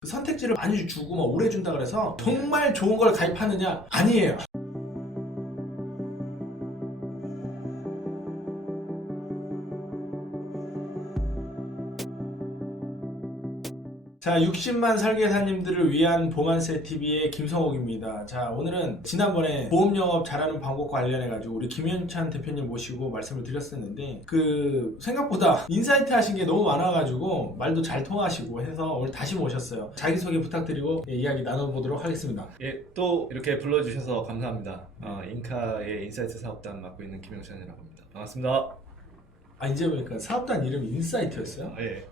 그 선택지를 많이 주고 막 오래 준다 그래서 정말 좋은 걸 가입하느냐? 아니에요. 자, 60만 설계사님들을 위한 보안세 TV의 김성옥입니다. 자, 오늘은 지난번에 보험 영업 잘하는 방법과 관련해가지고 우리 김현찬 대표님 모시고 말씀을 드렸었는데 생각보다 인사이트 하신 게 너무 많아가지고 말도 잘 통하시고 해서 오늘 다시 모셨어요. 자기소개 부탁드리고 이야기 나눠보도록 하겠습니다. 예, 또 이렇게 불러주셔서 감사합니다. 인카의 인사이트 사업단 맡고 있는 김영찬이라고 합니다. 반갑습니다. 아, 이제 보니까 사업단 이름이 인사이트였어요? 예.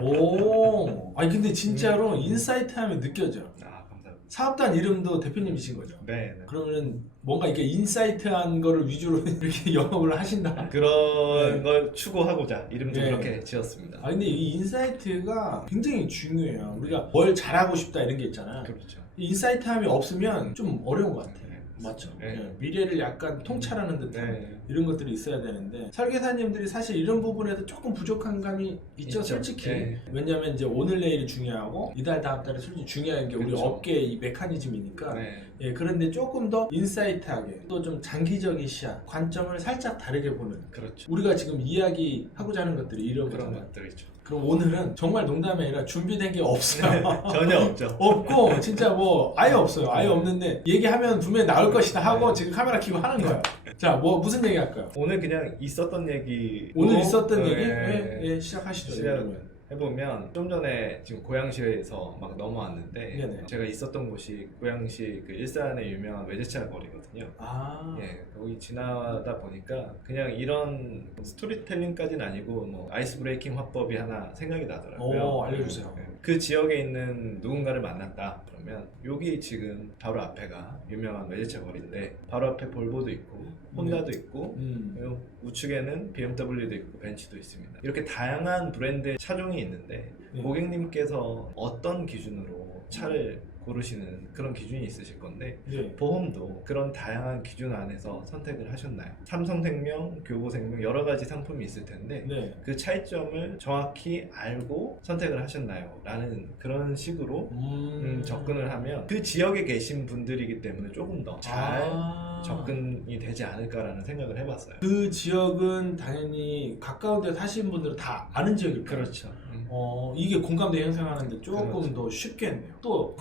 오, 아니 근데 진짜로 인사이트 하면 느껴져. 감사합니다. 사업단 이름도 대표님이신 거죠? 네. 그러면 뭔가 이게 인사이트한 거를 위주로 이렇게 영업을 하신다? 그런 네. 걸 추구하고자 이름도 네. 그렇게 지었습니다. 아, 근데 이 인사이트가 굉장히 중요해요. 우리가 뭘 잘하고 싶다 이런 게 있잖아요. 그렇죠. 이 인사이트함이 없으면 좀 어려운 것 같아요. 네. 맞죠? 네. 예, 미래를 약간 통찰하는 듯한 네. 이런 것들이 있어야 되는데 설계사님들이 사실 이런 부분에도 조금 부족한 감이 있죠, 있죠. 솔직히. 네. 왜냐면 이제 오늘 내일이 중요하고 이달 다음 달에 솔직히 중요한 게 우리 그렇죠. 업계의 이 메커니즘이니까. 네. 예, 그런데 조금 더 인사이트하게 또 좀 장기적인 시야, 관점을 살짝 다르게 보는. 그렇죠. 우리가 지금 이야기하고자 하는 것들이 이런 그런 거잖아요. 것들이죠. 그럼 오늘은 정말 농담이 아니라 준비된 게 없어요. 전혀 없죠. 없고 진짜 뭐 아예 없어요. 아예 없는데 얘기하면 분명히 나올 것이다 하고 네. 지금 카메라 켜고 하는 거예요. 자, 뭐 무슨 얘기 할까요? 오늘 그냥 있었던 얘기. 오늘 있었던 네. 얘기? 예, 시작하시죠. 그러면. 해보면 좀 전에 지금 고양시에서 막 넘어왔는데 네네. 제가 있었던 곳이 고양시 그 일산의 유명한 외제차 거리거든요. 아, 예, 거기 지나다 보니까 그냥 이런 스토리텔링까지는 아니고 뭐 아이스 브레이킹 화법이 하나 생각이 나더라고요. 오, 알려주세요. 예, 그 지역에 있는 누군가를 만났다 그러면 여기 지금 바로 앞에가 유명한 외제차 거리인데 바로 앞에 볼보도 있고 혼다도 있고 그리고 우측에는 BMW도 있고 벤츠도 있습니다. 이렇게 다양한 브랜드의 차종이 있는데 네. 고객님께서 어떤 기준으로 차를 고르시는 그런 기준이 있으실 건데 네. 보험도 그런 다양한 기준 안에서 선택을 하셨나요? 삼성생명, 교보생명 여러 가지 상품이 있을 텐데 네. 그 차이점을 정확히 알고 선택을 하셨나요? 라는 그런 식으로 접근을 하면 그 지역에 계신 분들이기 때문에 조금 더 잘 접근이 되지 않을까라는 생각을 해봤어요. 그 지역은 당연히 가까운 데 사시는 분들은 다 아는 지역일 거예요. 그렇죠. 이게 공감대 형성하는데 조금 그렇죠. 더 쉽겠네요. 또요,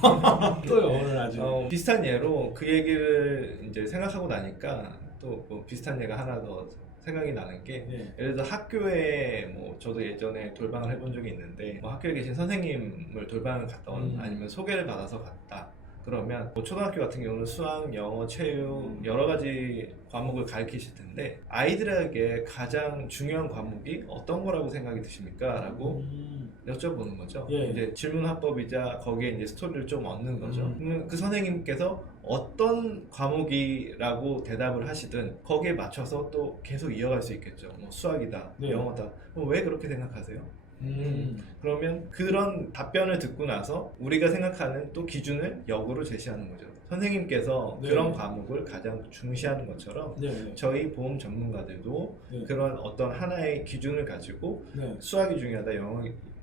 오늘 아주. 비슷한 예로 그 얘기를 이제 생각하고 나니까 또 뭐 비슷한 예가 하나 더 생각이 나는 게 네. 예를 들어 학교에 뭐 저도 예전에 돌방을 해본 적이 있는데 뭐 학교에 계신 선생님을 돌방을 갔던 아니면 소개를 받아서 갔다 그러면 뭐 초등학교 같은 경우는 수학, 영어, 체육 여러 가지 과목을 가르치실 텐데 아이들에게 가장 중요한 과목이 어떤 거라고 생각이 드십니까? 라고 여쭤보는 거죠. 예. 이제 질문 화법이자 거기에 이제 스토리를 좀 얻는 거죠. 그러면 그 선생님께서 어떤 과목이라고 대답을 하시든 거기에 맞춰서 또 계속 이어갈 수 있겠죠. 뭐 수학이다, 네. 영어다. 그럼 왜 그렇게 생각하세요? 그러면 그런 답변을 듣고 나서 우리가 생각하는 또 기준을 역으로 제시하는 거죠. 선생님께서 네. 그런 과목을 가장 중시하는 것처럼 네. 저희 보험 전문가들도 네. 그런 어떤 하나의 기준을 가지고 네. 수학이 중요하다,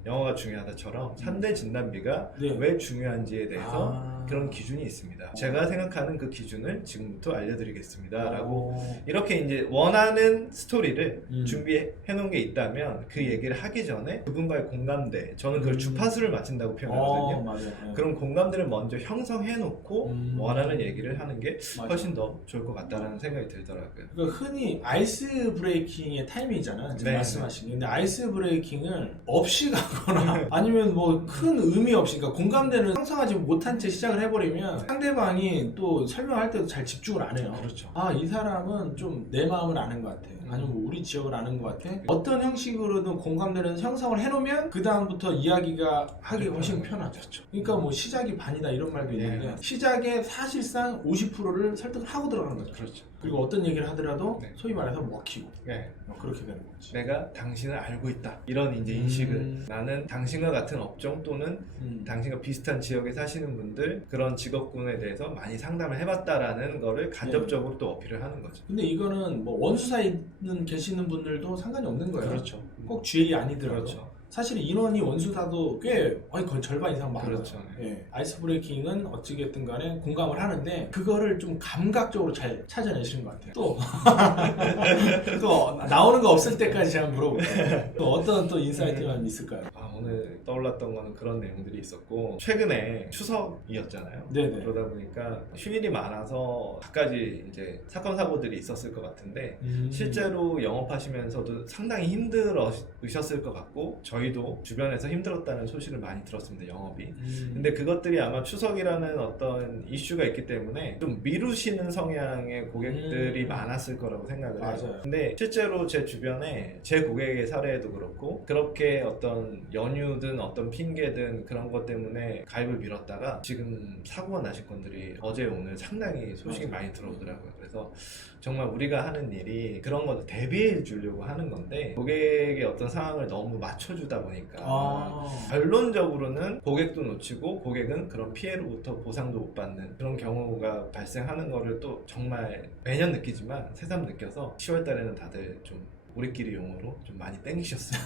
영어가 중요하다처럼 3대 진단비가 네. 왜 중요한지에 대해서 아. 그런 기준이 있습니다. 제가 생각하는 그 기준을 지금부터 알려드리겠습니다. 라고 오. 이렇게 이제 원하는 스토리를 음. 준비해 놓은 게 있다면 그 얘기를 하기 전에 그분과의 공감대, 저는 그걸 주파수를 맞춘다고 표현하거든요. 맞아요. 그런 공감대를 먼저 형성해 놓고 원하는 얘기를 하는 게 맞아요. 훨씬 더 좋을 것 같다는 생각이 들더라고요. 그러니까 흔히 아이스 브레이킹의 타이밍이잖아요. 지금 네. 말씀하신 게. 근데 아이스 브레이킹을 없이 가거나 아니면 뭐 큰 의미 없이, 그러니까 공감대는 형성하지 못한 채 시작을 해버리면 상대방이 또 설명할 때도 잘 집중을 안 해요. 그렇죠. 아, 이 사람은 좀 내 마음을 아는 것 같아. 아니면 뭐 우리 지역을 아는 것 같아. 어떤 형식으로든 공감대는 형성을 해놓으면 그 다음부터 이야기가 하기가 훨씬 편하죠. 그러니까 뭐 시작이 반이다 이런 말도 있는데 시작에 사실상 50%를 설득을 하고 들어가는 거죠. 그렇죠. 그리고 어떤 얘기를 하더라도 네. 소위 말해서 먹히고 네. 그렇게 되는 거지. 내가 당신을 알고 있다. 이런 이제 인식을 나는 당신과 같은 업종 또는 당신과 비슷한 지역에 사시는 분들 그런 직업군에 대해서 많이 상담을 해봤다라는 거를 간접적으로 또 어필을 하는 거죠. 근데 이거는 뭐 원수 사이는 계시는 분들도 상관이 없는 거예요. 그렇죠. 꼭 GA 아니더라도. 그렇죠. 사실 인원이 원수사도 꽤 거의 절반 이상 많아요. 그렇죠. 예. 아이스 브레이킹은 어찌됐든 간에 공감을 하는데 그거를 좀 감각적으로 잘 찾아내시는 것 같아요. 또 나오는 거 없을 때까지 제가 물어볼게요. 또 어떤 또 인사이트가 있을까요? 오늘 떠올랐던 거는 그런 내용들이 있었고, 최근에 추석이었잖아요. 네네. 그러다 보니까 휴일이 많아서 갖가지 이제 사건 사고들이 있었을 것 같은데 실제로 영업하시면서도 상당히 힘들으셨을 것 같고, 저희도 주변에서 힘들었다는 소식을 많이 들었습니다. 영업이. 근데 그것들이 아마 추석이라는 어떤 이슈가 있기 때문에 좀 미루시는 성향의 고객들이 많았을 거라고 생각을 해요. 맞아요. 근데 실제로 제 주변에 제 고객의 사례도 그렇고, 그렇게 어떤 연휴든 어떤 핑계든 그런 것 때문에 가입을 미뤘다가 지금 사고가 나신 건들이 어제 오늘 상당히 소식이 많이 들어오더라고요. 그래서 정말 우리가 하는 일이 그런 것을 대비해 주려고 하는 건데, 고객의 어떤 상황을 너무 맞춰주다 보니까 결론적으로는 고객도 놓치고 고객은 그런 피해로부터 보상도 못 받는 그런 경우가 발생하는 거를 또 정말 매년 느끼지만 새삼 느껴서 10월 달에는 다들 좀 우리끼리 용어로 좀 많이 땡기셨어요.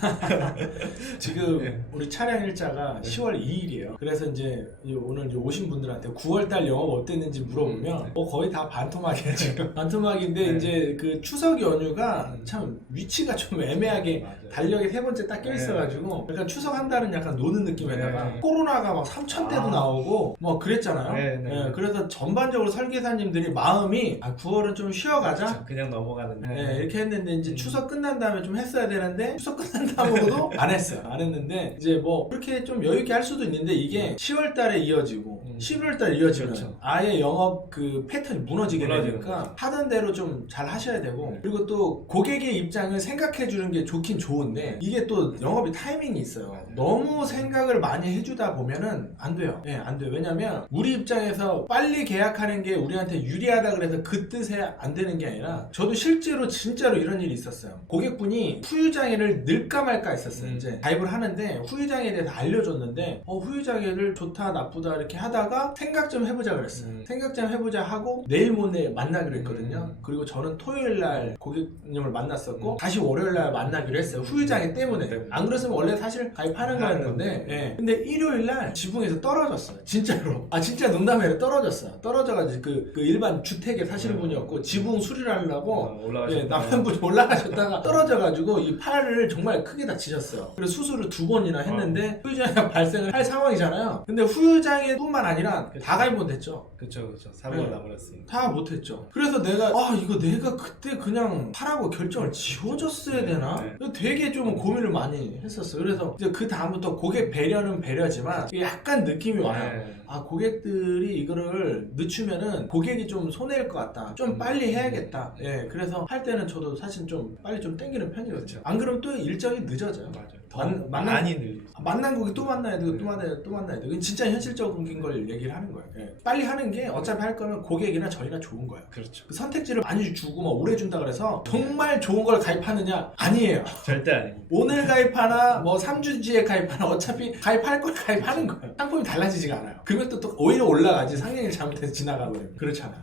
지금 네. 우리 촬영 일자가 10월 2일이에요. 그래서 이제 오늘 이제 오신 분들한테 9월달 영업 어땠는지 물어보면 거의 다 반토막이에요 지금. 반토막인데 네. 이제 그 추석 연휴가 참 위치가 좀 애매하게 맞아요. 달력에 세 번째 딱 껴있어가지고 약간 추석 한 달은 약간 노는 느낌에다가 네. 코로나가 막 3,000대도 나오고 뭐 그랬잖아요. 네, 네. 예, 그래서 전반적으로 설계사님들이 마음이 9월은 좀 쉬어가자. 그냥 넘어가는. 네, 이렇게 했는데 이제 추석 끝난 다음에 좀 했어야 되는데 추석 끝난 다음으로도 안 했어요. 안 했는데 이제 뭐 그렇게 좀 여유 있게 할 수도 있는데 이게 10월 달에 이어지고 11월 달에 이어지면 그렇죠. 아예 영업 그 패턴이 무너지게 무너지는 되니까 거죠. 하던 대로 좀 잘 하셔야 되고, 그리고 또 고객의 입장을 생각해 주는 게 좋긴 좋은데 이게 또 영업이 타이밍이 있어요. 맞아요. 너무 생각을 많이 해주다 보면은 안 돼요. 예, 안 돼요. 왜냐면 우리 입장에서 빨리 계약하는 게 우리한테 유리하다 그래서 그 뜻에 안 되는 게 아니라, 저도 실제로 진짜로 이런 일이 있었어요. 고객분이 후유장애를 늘까 말까 했었어요. 이제 가입을 하는데 후유장애에 대해서 알려줬는데 후유장애를 좋다 나쁘다 이렇게 하다가 생각 좀 해보자 그랬어요. 생각 좀 해보자 하고 내일 모레 만나기로 했거든요. 그리고 저는 토요일날 고객님을 만났었고 다시 월요일날 만나기로 했어요. 후유장애 때문에. 안 그랬으면 원래 사실 가입하는 거였는데 예. 근데 일요일날 지붕에서 떨어졌어요. 진짜로. 아 진짜 농담이 아니라 떨어졌어요. 떨어져가지고 그 일반 주택에 사시는 분이었고 지붕 수리를 하려고 예, 남편분이 올라가셨다가 떨어져가지고 이 팔을 정말 크게 다치셨어요. 그래서 수술을 2번이나 했는데 후유장애가 발생을 할 상황이잖아요. 근데 후유장애뿐만 아니라 다 가입 못했죠. 그쵸. 사고가 네. 나버렸습니다. 다 못했죠. 그래서 내가 이거 내가 그때 그냥 하라고 결정을 지워줬어야 되나? 되게 좀 고민을 많이 했었어요. 그래서 이제 그 다음부터 고객 배려는 배려지만 약간 느낌이 와요. 고객들이 이거를 늦추면은 고객이 좀 손해일 것 같다. 좀 빨리 해야겠다. 예, 그래서 할 때는 저도 사실 좀 빨리 좀 땡기는 편이거든요. 그렇죠. 안 그러면 또 일정이 늦어져요. 맞아요. 많이 늘리죠. 만난 고객 또 만나야 되고 또 만나야 되고 또 만나야 되고. 이건 진짜 현실적인 걸 얘기를 하는 거예요. 예. 빨리 하는 게 어차피 할 거면 고객이나 저희나 좋은 거예요. 그렇죠. 그 선택지를 많이 주고 막 오래 준다 그래서 정말 좋은 걸 가입하느냐? 아니에요. 절대 아닙니다. 오늘 가입하나 뭐 3주 뒤에 가입하나 어차피 가입할 걸 가입하는 거예요. 상품이 달라지지가 않아요. 금액도 또 오히려 올라가지. 상향이 잘못해서 지나가버리면. 그렇잖아요.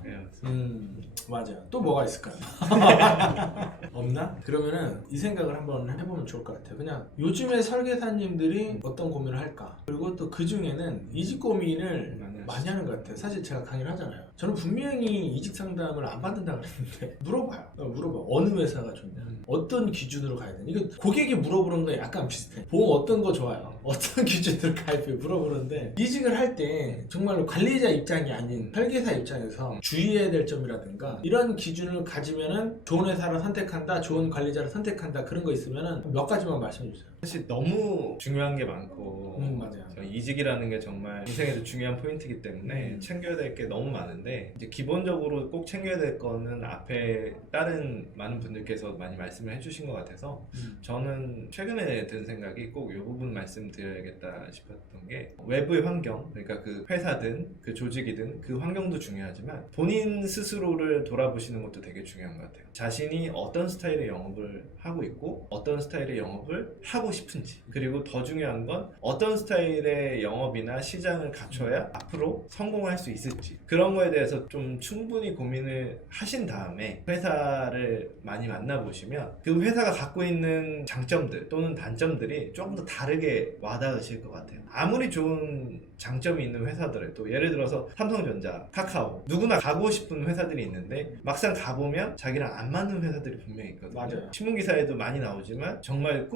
맞아요. 또 뭐가 있을까요? 없나? 그러면은 이 생각을 한번 해보면 좋을 것 같아요. 그냥 요즘에 설계사님들이 어떤 고민을 할까? 그리고 또 그 중에는 이직 고민을 많이 하는 것 같아요. 사실 제가 강의를 하잖아요. 저는 분명히 이직 상담을 안 받는다 그랬는데 물어봐요. 어느 회사가 좋냐? 어떤 기준으로 가야 되냐? 이거 고객이 물어보는 거 약간 비슷해. 보험 어떤 거 좋아요? 어떤 기준으로 가입해? 물어보는데 이직을 할 때 정말로 관리자 입장이 아닌 설계사 입장에서 주의해야 될 점이라든가 이런 기준을 가지면은 좋은 회사를 선택한다, 좋은 관리자를 선택한다, 그런 거 있으면은 몇 가지만 말씀해 주세요. 사실 너무 중요한 게 많고 맞아요. 이직이라는 게 정말 인생에서 중요한 포인트이기 때문에 챙겨야 될 게 너무 많은데, 이제 기본적으로 꼭 챙겨야 될 거는 앞에 다른 많은 분들께서 많이 말씀을 해주신 것 같아서 저는 최근에 든 생각이 꼭 이 부분 말씀드려야겠다 싶었던 게, 외부의 환경, 그러니까 그 회사든 그 조직이든 그 환경도 중요하지만 본인 스스로를 돌아보시는 것도 되게 중요한 것 같아요. 자신이 어떤 스타일의 영업을 하고 있고 어떤 스타일의 영업을 하고 싶은지, 그리고 더 중요한 건 어떤 스타일의 영업이나 시장을 갖춰야 앞으로 스스로 성공할 수 있을지 그런 거에 대해서 좀 충분히 고민을 하신 다음에 회사를 많이 만나보시면 그 회사가 갖고 있는 장점들 또는 단점들이 조금 더 다르게 와닿으실 것 같아요. 아무리 좋은 장점이 있는 회사들도 예를 들어서 삼성전자, 카카오 누구나 가고 싶은 회사들이 있는데 막상 가보면 자기랑 안 맞는 회사들이 분명히 있거든요. 맞아요. 신문기사에도 많이 나오지만 정말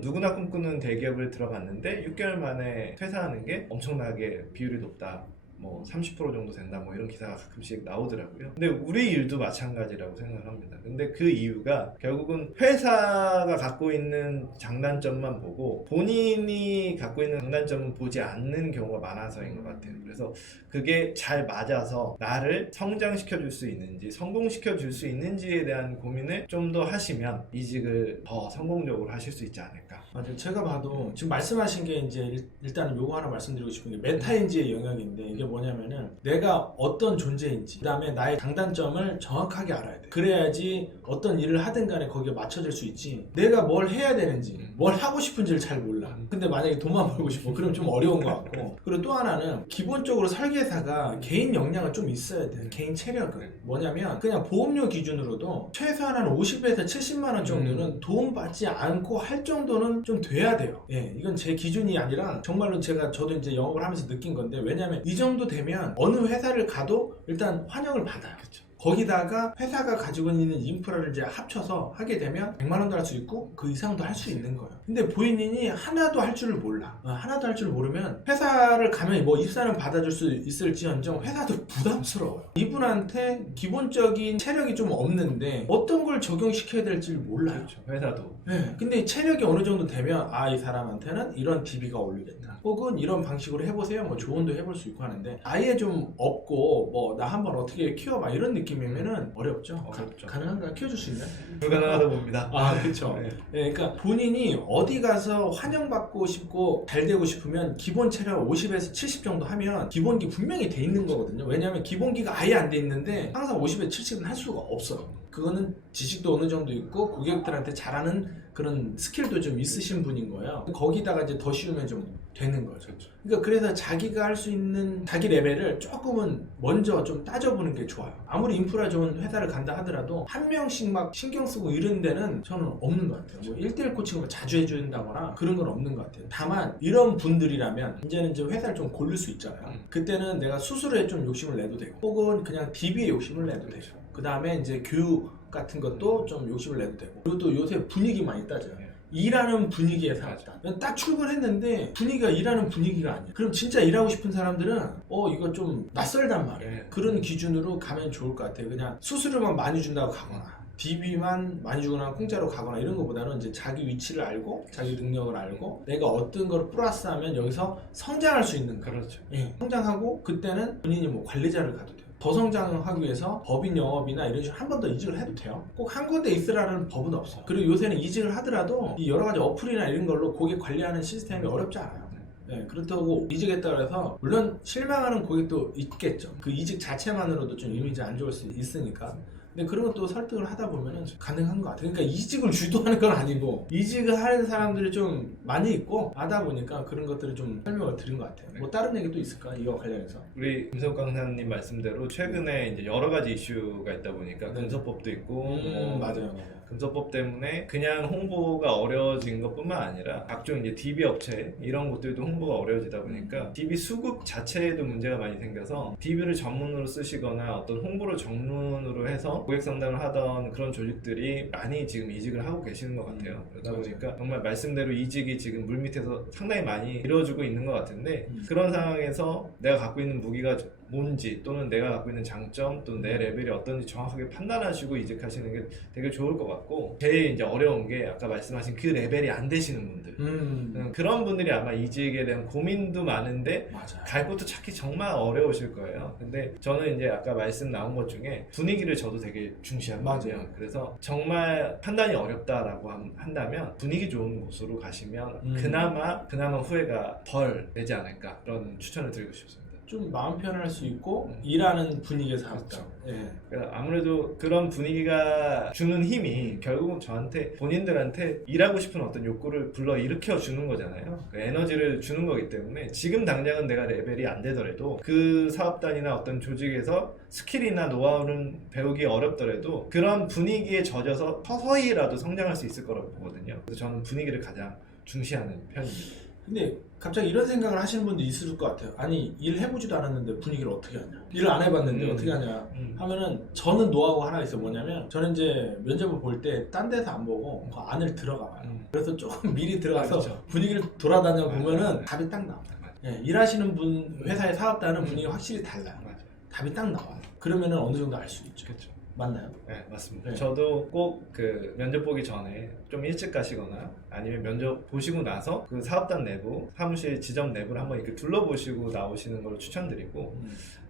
누구나 꿈꾸는 대기업을 들어갔는데 6개월 만에 퇴사하는 게 엄청나게 비율이 높다. 뭐 30% 정도 된다 뭐 이런 기사가 가끔씩 나오더라고요. 근데 우리 일도 마찬가지라고 생각을 합니다. 근데 그 이유가 결국은 회사가 갖고 있는 장단점만 보고 본인이 갖고 있는 장단점은 보지 않는 경우가 많아서인 것 같아요. 그래서 그게 잘 맞아서 나를 성장시켜 줄 수 있는지 성공시켜 줄 수 있는지에 대한 고민을 좀 더 하시면 이직을 더 성공적으로 하실 수 있지 않을까. 맞아요. 제가 봐도 지금 말씀하신 게 이제 일단은 요거 하나 말씀드리고 싶은 게 메타인지의 영역인데 이게 뭐냐면은 내가 어떤 존재인지 그다음에 나의 장단점을 정확하게 알아야 돼. 그래야지 어떤 일을 하든 간에 거기에 맞춰질 수 있지. 내가 뭘 해야 되는지 뭘 하고 싶은지를 잘 몰라. 근데 만약에 돈만 벌고 싶어 그럼 좀 어려운 것 같고. 그리고 또 하나는 기본적으로 설계사가 개인 역량은 좀 있어야 돼. 개인 체력은 뭐냐면 그냥 보험료 기준으로도 최소한 한 50에서 70만 원 정도는 도움받지 않고 할 정도는 좀 돼야 돼요. 예, 이건 제 기준이 아니라 정말로 저도 이제 영업을 하면서 느낀 건데 왜냐면 이 정도 되면 어느 회사를 가도 일단 환영을 받아요. 그렇죠. 거기다가 회사가 가지고 있는 인프라를 이제 합쳐서 하게 되면 100만 원도 할 수 있고 그 이상도 할 수 있는 거예요. 근데 본인이 하나도 할 줄을 몰라. 하나도 할 줄을 모르면 회사를 가면 뭐 입사는 받아줄 수 있을지언정 회사도 부담스러워요. 이분한테 기본적인 체력이 좀 없는데 어떤 걸 적용시켜야 될지 몰라요. 그렇죠. 회사도. 네. 근데 체력이 어느 정도 되면 이 사람한테는 이런 DB가 어울리겠다. 혹은 이런 방식으로 해보세요. 뭐 조언도 해볼 수 있고 하는데 아예 좀 없고 뭐 나 한번 어떻게 키워봐 이런 느낌이면은 어렵죠. 어렵죠. 가능한가요? 키워줄 수 있나요? 불가능하다 봅니다. 그렇죠. 네. 네, 그러니까 본인이 어디 가서 환영받고 싶고 잘 되고 싶으면 기본 체력 50에서 70 정도 하면 기본기 분명히 돼 있는 거거든요. 왜냐하면 기본기가 아예 안 돼 있는데 항상 50에서 70은 할 수가 없어요. 그거는 지식도 어느 정도 있고 고객들한테 잘하는 그런 스킬도 좀 있으신 분인 거예요. 거기다가 이제 더 씌우면 좀 되는 거죠. 그렇죠. 그러니까 그래서 자기가 할 수 있는 자기 레벨을 조금은 먼저 좀 따져보는 게 좋아요. 아무리 인프라 좋은 회사를 간다 하더라도 한 명씩 막 신경 쓰고 이런 데는 저는 없는 것 같아요. 뭐 1대1 코칭을 자주 해준다거나 그런 건 없는 것 같아요. 다만 이런 분들이라면 이제는 이제 회사를 좀 고를 수 있잖아요. 그때는 내가 수술에 좀 욕심을 내도 되고 혹은 그냥 DB에 욕심을 내도 되고 그 다음에 이제 교육 같은 것도 좀 욕심을 내도 되고 그리고 또 요새 분위기 많이 따져요. 일하는 분위기에 살았다. 딱 출근했는데 분위기가 일하는 분위기가 아니야. 그럼 진짜 일하고 싶은 사람들은 이거 좀 낯설단 말이에요. 네. 그런 기준으로 가면 좋을 것 같아요. 그냥 수수료만 많이 준다고 가거나 DB만 많이 주거나 공짜로 가거나 이런 것보다는 이제 자기 위치를 알고 자기 능력을 알고 내가 어떤 걸 플러스하면 여기서 성장할 수 있는 거. 그렇죠. 예, 성장하고 그때는 본인이 뭐 관리자를 가도 돼요. 더 성장하기 위해서 법인 영업이나 이런 식으로 한 번 더 이직을 해도 돼요. 꼭 한 군데 있으라는 법은 없어요. 그리고 요새는 이직을 하더라도 이 여러 가지 어플이나 이런 걸로 고객 관리하는 시스템이 어렵지 않아요. 네, 그렇다고 이직했다 해서 물론 실망하는 고객도 있겠죠. 그 이직 자체만으로도 좀 이미지 안 좋을 수 있으니까. 근데 그런 것도 설득을 하다 보면 가능한 것 같아요. 그러니까 이직을 주도하는 건 아니고 이직을 하는 사람들이 좀 많이 있고 하다 보니까 그런 것들을 좀 설명을 드린 것 같아요. 뭐 다른 얘기도 있을까? 이거 관련해서? 우리 김석 강사님 말씀대로 최근에 이제 여러 가지 이슈가 있다 보니까 금소법도 있고 맞아요. 금소법 때문에 그냥 홍보가 어려워진 것뿐만 아니라 각종 이제 DB 업체 이런 곳들도 홍보가 어려워지다 보니까 DB 수급 자체에도 문제가 많이 생겨서 DB를 전문으로 쓰시거나 어떤 홍보를 전문으로 해서 고객 상담을 하던 그런 조직들이 많이 지금 이직을 하고 계시는 것 같아요. 그러다 보니까 정말 말씀대로 이직이 지금 물밑에서 상당히 많이 이루어지고 있는 것 같은데 그런 상황에서 내가 갖고 있는 무기가 뭔지 또는 내가 갖고 있는 장점 또는 내 레벨이 어떤지 정확하게 판단하시고 이직하시는 게 되게 좋을 것 같고 제일 이제 어려운 게 아까 말씀하신 그 레벨이 안 되시는 분들 그런 분들이 아마 이직에 대한 고민도 많은데 맞아요. 갈 곳도 찾기 정말 어려우실 거예요. 근데 저는 이제 아까 말씀 나온 것 중에 분위기를 저도 되게 중시하거든요. 맞아요. 그래서 정말 판단이 어렵다라고 한다면 분위기 좋은 곳으로 가시면 그나마 후회가 덜 되지 않을까 그런 추천을 드리고 싶습니다. 좀 마음 편할 수 있고 일하는 분위기에서 하죠. 예. 그러니까 아무래도 그런 분위기가 주는 힘이 결국은 저한테 본인들한테 일하고 싶은 어떤 욕구를 불러 일으켜 주는 거잖아요. 그 에너지를 주는 거기 때문에 지금 당장은 내가 레벨이 안 되더라도 그 사업단이나 어떤 조직에서 스킬이나 노하우는 배우기 어렵더라도 그런 분위기에 젖어서 서서히라도 성장할 수 있을 거라고 보거든요. 그래서 저는 분위기를 가장 중시하는 편입니다. 근데 갑자기 이런 생각을 하시는 분도 있을 것 같아요. 아니 일 해보지도 않았는데 분위기를 어떻게 하냐, 일을 안 해봤는데 어떻게 하냐 하면은 저는 노하우가 하나 있어요. 뭐냐면 저는 이제 면접을 볼 때 딴 데서 안 보고 그 안을 들어가봐요. 그래서 조금 미리 들어가서 그렇죠. 분위기를 돌아다녀 보면은 맞아요. 답이 딱 나와요. 맞아요. 예, 일하시는 분 회사의 사업단은 분위기가 확실히 달라요. 맞아요. 답이 딱 나와요. 그러면은 어느 정도 알 수 있죠. 그렇죠. 맞나요? 네, 맞습니다. 네. 저도 꼭 그 면접 보기 전에 좀 일찍 가시거나 아니면 면접 보시고 나서 그 사업단 내부, 사무실 지점 내부를 한번 이렇게 둘러보시고 나오시는 걸 추천드리고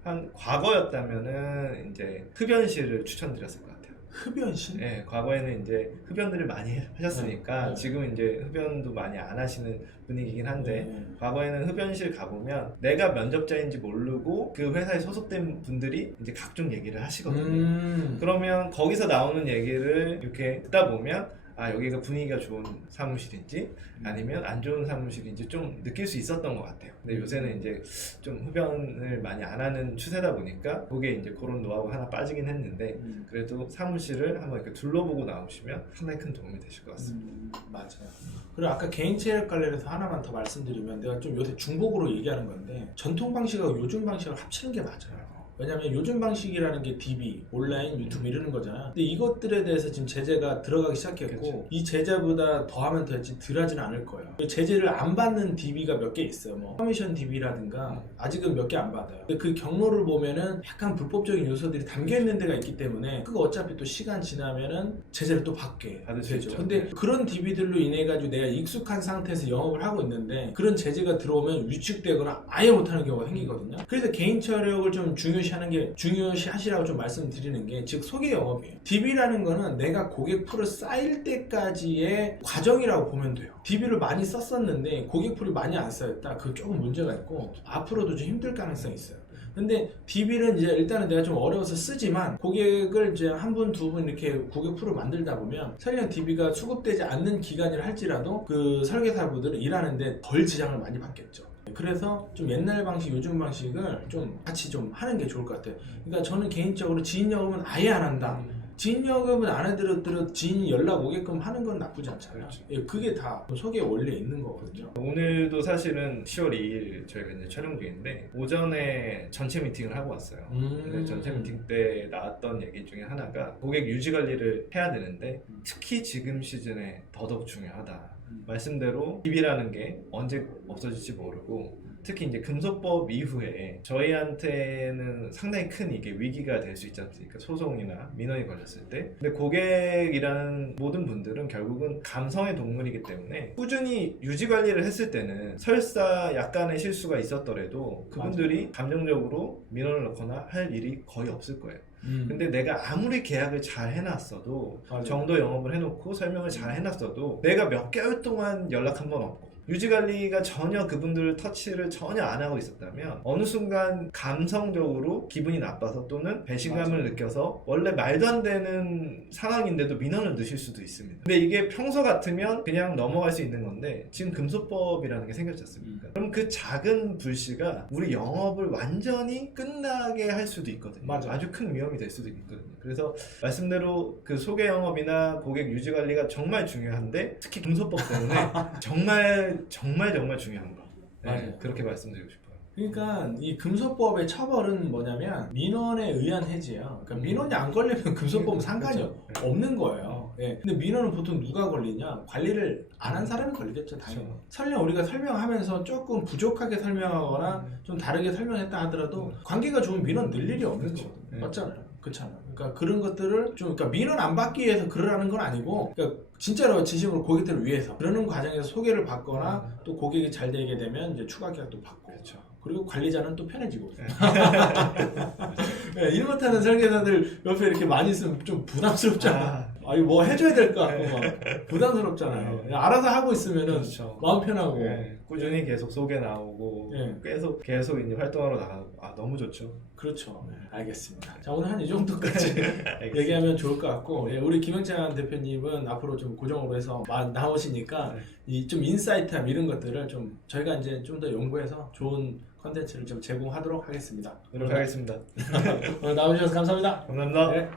한 과거였다면은 이제 흡연실을 추천드렸을 것 같아요. 흡연실? 네, 과거에는 이제 흡연들을 많이 하셨으니까 네. 지금은 이제 흡연도 많이 안 하시는 분위기긴 한데 네. 과거에는 흡연실 가보면 내가 면접자인지 모르고 그 회사에 소속된 분들이 이제 각종 얘기를 하시거든요. 그러면 거기서 나오는 얘기를 이렇게 듣다 보면 아 여기가 분위기가 좋은 사무실인지 아니면 안 좋은 사무실인지 좀 느낄 수 있었던 것 같아요. 근데 요새는 이제 좀 흡연을 많이 안 하는 추세다 보니까 그게 이제 그런 노하우가 하나 빠지긴 했는데 그래도 사무실을 한번 이렇게 둘러보고 나오시면 상당히 큰 도움이 되실 것 같습니다. 맞아요. 그리고 아까 개인 체력 관련해서 하나만 더 말씀드리면 내가 좀 요새 중복으로 얘기하는 건데 전통 방식하고 요즘 방식을 합치는 게 맞아요. 왜냐면 요즘 방식이라는 게 DB, 온라인, 유튜브 이러는 거잖아. 근데 이것들에 대해서 지금 제재가 들어가기 시작했고 그렇죠. 이 제재보다 더하면 될지 덜하지는 않을 거예요. 제재를 안 받는 DB가 몇 개 있어요. 뭐 커미션 DB라든가 아직은 몇 개 안 받아요. 근데 그 경로를 보면은 약간 불법적인 요소들이 담겨 있는 데가 있기 때문에 그거 어차피 또 시간 지나면은 제재를 또 받게 받을 수 되죠. 있죠. 근데 그런 DB들로 인해 가지고 내가 익숙한 상태에서 영업을 하고 있는데 그런 제재가 들어오면 위축되거나 아예 못하는 경우가 생기거든요. 그래서 개인 체력을 좀 중요시하시라고 좀 말씀드리는 게 즉 소개 영업이에요. DB라는 거는 내가 고객 풀을 쌓일 때까지의 과정이라고 보면 돼요. DB를 많이 썼었는데 고객 풀이 많이 안 쌓였다. 그건 조금 문제가 있고 앞으로도 좀 힘들 가능성이 있어요. 근데 DB는 이제 일단은 내가 좀 어려워서 쓰지만 고객을 이제 한 분, 두 분 이렇게 고객 풀을 만들다 보면 설령 DB가 수급되지 않는 기간이라 할지라도 그 설계사분들은 일하는데 덜 지장을 많이 받겠죠. 그래서 좀 옛날 방식, 요즘 방식을 좀 같이 좀 하는 게 좋을 것 같아요. 그러니까 저는 개인적으로 지인 영업은 아예 안 한다. 지인 영업은 안 해드렸더라도 지인이 연락 오게끔 하는 건 나쁘지 않잖아요. 그렇죠. 예, 그게 다 소개 원리에 있는 거거든요. 오늘도 사실은 10월 2일 저희가 이제 촬영 중인데 오전에 전체 미팅을 하고 왔어요. 근데 전체 미팅 때 나왔던 얘기 중에 하나가 고객 유지 관리를 해야 되는데 특히 지금 시즌에 더더욱 중요하다. 말씀대로 DB라는 게 언제 없어질지 모르고 특히 이제 금소법 이후에 저희한테는 상당히 큰 이게 위기가 될 수 있지 않습니까? 소송이나 민원이 걸렸을 때. 근데 고객이라는 모든 분들은 결국은 감성의 동물이기 때문에 꾸준히 유지 관리를 했을 때는 설사 약간의 실수가 있었더라도 그분들이 감정적으로 민원을 넣거나 할 일이 거의 없을 거예요. 근데 내가 아무리 계약을 잘 해놨어도 맞아요. 정도 영업을 해놓고 설명을 잘 해놨어도 내가 몇 개월 동안 연락 한 번 없고 유지관리가 전혀 그분들을 터치를 전혀 안 하고 있었다면 어느 순간 감성적으로 기분이 나빠서 또는 배신감을 맞아요. 느껴서 원래 말도 안 되는 상황인데도 민원을 넣으실 수도 있습니다. 근데 이게 평소 같으면 그냥 넘어갈 수 있는 건데 지금 금소법이라는 게 생겼지 않습니까? 그럼 그 작은 불씨가 우리 영업을 완전히 끝나게 할 수도 있거든요. 맞아요. 아주 큰 위험이 될 수도 있거든요. 그래서 말씀대로 그 소개 영업이나 고객 유지 관리가 정말 중요한데 특히 금소법 때문에 정말 중요한 거. 네, 맞아요. 그렇게 말씀드리고 싶어요. 그러니까 이 금소법의 처벌은 뭐냐면 민원에 의한 해지예요. 그러니까 민원이 안 걸리면 금소법은 상관이 그렇죠. 없는 거예요. 예. 근데 민원은 보통 누가 걸리냐? 관리를 안 한 사람이 걸리겠죠, 당연히. 그렇죠. 설령 우리가 설명하면서 조금 부족하게 설명하거나 좀 다르게 설명했다 하더라도 관계가 좋으면 민원 늘 일이 없는 그렇죠. 거거든요. 네. 맞잖아요. 그렇잖아요. 그러니까 그런 것들을 좀 그러니까 민원 안 받기 위해서 그러라는 건 아니고 그러니까 진짜로 진심으로 고객들을 위해서 그러는 과정에서 소개를 받거나 또 고객이 잘 되게 되면 이제 추가 계약도 받고 그렇죠. 그리고 관리자는 또 편해지고 일 못하는 설계사들 옆에 이렇게 많이 있으면 좀 부담스럽잖아. 이거 뭐 해줘야 될 것 같고 막 부담스럽잖아요. 네. 그냥 알아서 하고 있으면은 그렇죠. 마음 편하고. 네, 꾸준히 계속 소개 나오고 예. 계속 이제 활동하러 나가고 너무 좋죠. 그렇죠. 네, 알겠습니다. 자, 오늘 한 이 정도까지 알겠습니다. 얘기하면 좋을 것 같고, 예, 우리 김영찬 대표님은 앞으로 좀 고정으로 해서 나오시니까 네. 이 좀 인사이트함 이런 것들을 좀 저희가 이제 좀 더 연구해서 좋은 컨텐츠를 좀 제공하도록 하겠습니다. 노력하겠습니다. 오늘 나오셔서 감사합니다. 감사합니다. 네.